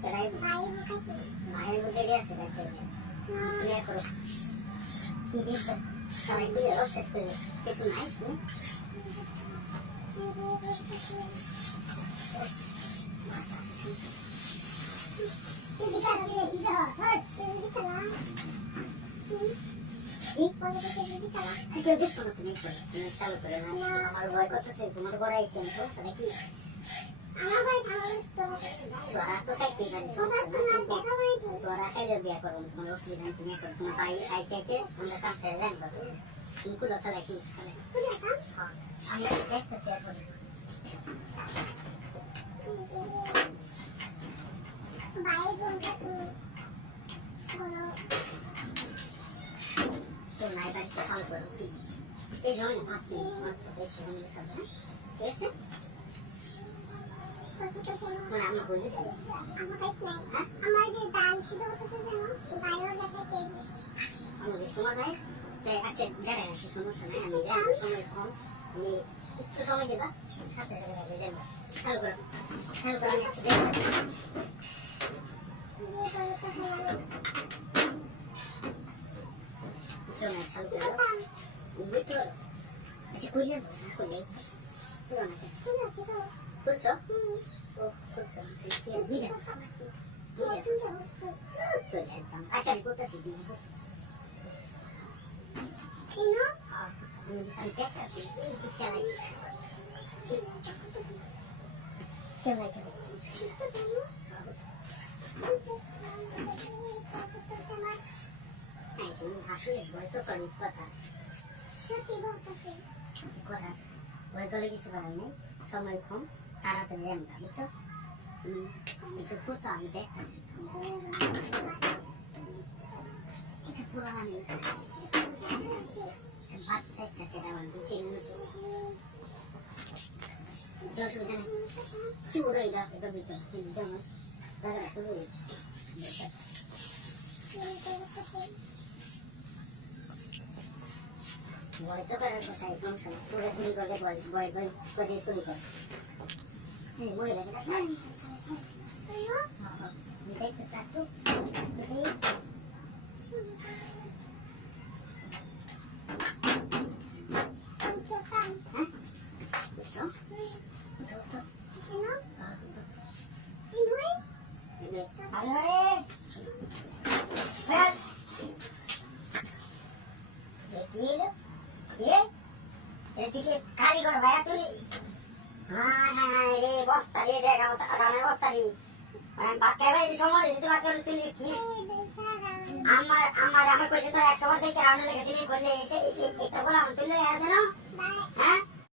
সেটাই মায়ের বুঝে গেছে দেখতে নিয়ে করো কি সবাই দিয়ে শেষ করে কিছু নাই আমার ভয় করতেছে তোমার ঘরে আইছেন তো সেটা কি আমার ভাই তোরা তো খাইতে পারি তোরা খাইলে বিয়া করো তোমার অসুবিধা নেই তুমি করো তোমার ভাই আইতে আইতে সন্ধ্যা কাম ছেড়ে যান কত তুমি কুলো চালাই কি আমি দেখতেছি এখন তো নাই বাড়িতে ফোন করো এই জন্য 5 মিনিট বেশি হয়ে যাবে ঠিক আছে মানে আমরা বলেছি আমার যে দান ছিল ওটা ছিল বাইরে দেখাতে আমাদের সময় নাই তাই আচ্ছা জায়গা আছে সমস্যা নাই আমি যাই সময় কম আমি একটু সময় দেবা সাথে সাথে দেব খেয়াল করে আমি চলো ছাল চলো বুঝতে পারো আচ্ছা কইলে না কইলে পুরো না বুঝছো আচ্ছা আমি করতেছি আসলে ভয় তো করিস কথা ভয় করে কিছু করার নেই সময় কম তাড়াতাড়ি আমরা বুঝছো কিছু করতো আমি দেখতেছি এটা পুরানি বাচ্চা একটা সেটা আমার বুঝে অসুবিধা নেই চুড়াই দাও এটা ভিতর যেমন দাদা শুরু ভয় তো করার কথা একদম পুরো শুরু করে ভয় ভয় করে শুরু করে মহিলা দেখতে চাচ্ছ কারিগর ভাইয়া তুই হ্যাঁ রে বস্তা রে রামের বস্তা রে বাক্যা ভাই সময় দিতে বাক্যা তুই কি আমার কইছে তো 100 বার দেখে রান্না লেগে তুমি করলে এটা বলা তুই আছে না হ্যাঁ